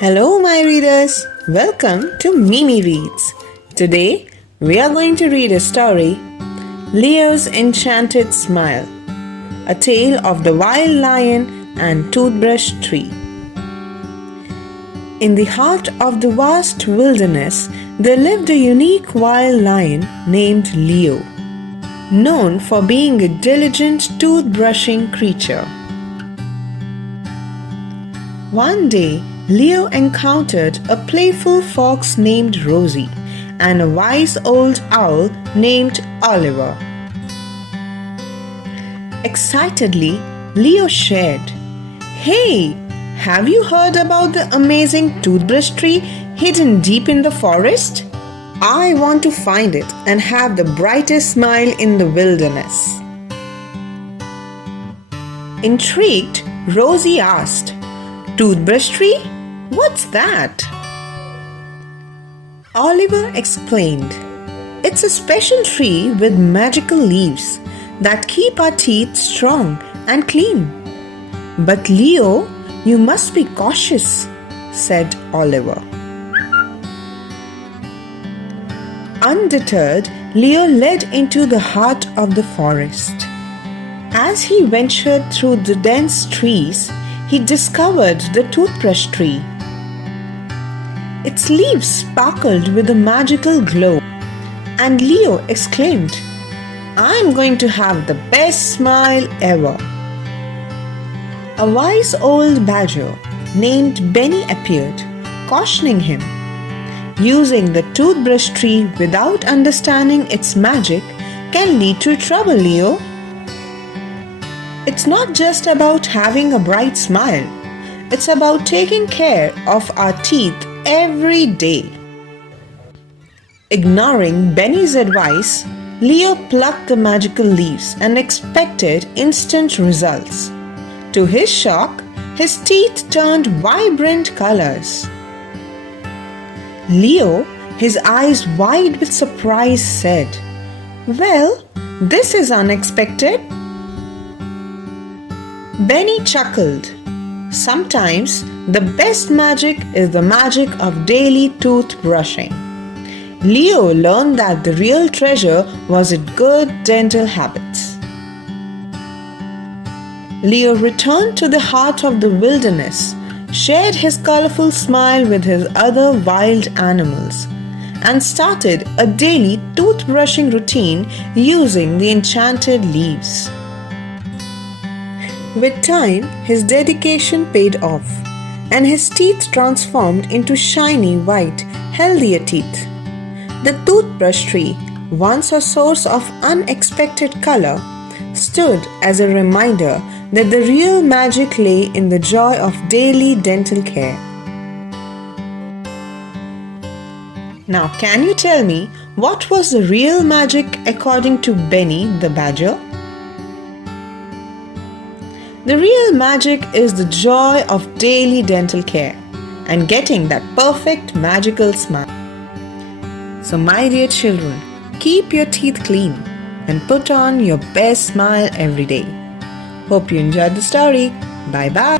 Hello my readers, welcome to Mimi Reads. Today we are going to read a story, Leo's Enchanted Smile, a tale of the wild lion and Toothbrush Tree. In the heart of the vast wilderness, there lived a unique wild lion named Leo, known for being a diligent toothbrushing creature. One day, Leo encountered a playful fox named Rosie and a wise old owl named Oliver. Excitedly, Leo shared, "Hey, have you heard about the amazing toothbrush tree hidden deep in the forest? I want to find it and have the brightest smile in the wilderness." Intrigued, Rosie asked, "Toothbrush tree? What's that?" Oliver explained, "It's a special tree with magical leaves that keep our teeth strong and clean." "But Leo, you must be cautious," said Oliver. Undeterred, Leo led into the heart of the forest. As he ventured through the dense trees, he discovered the toothbrush tree. Its leaves sparkled with a magical glow, and Leo exclaimed, "I'm going to have the best smile ever." A wise old badger named Benny appeared, cautioning him, "Using the toothbrush tree without understanding its magic can lead to trouble, Leo. It's not just about having a bright smile. It's about taking care of our teeth every day." Ignoring Benny's advice, Leo plucked the magical leaves and expected instant results. To his shock, his teeth turned vibrant colors. Leo, his eyes wide with surprise, said, "Well, this is unexpected." Benny chuckled. Sometimes the best magic is the magic of daily toothbrushing. Leo learned that the real treasure was in good dental habits. Leo returned to the heart of the wilderness, shared his colorful smile with his other wild animals, and started a daily toothbrushing routine using the enchanted leaves. With time, his dedication paid off, and his teeth transformed into shiny, white, healthier teeth. The toothbrush tree, once a source of unexpected color, stood as a reminder that the real magic lay in the joy of daily dental care. Now, can you tell me what was the real magic according to Benny the badger? The real magic is the joy of daily dental care and getting that perfect magical smile. So my dear children, keep your teeth clean and put on your best smile every day. Hope you enjoyed the story. Bye bye.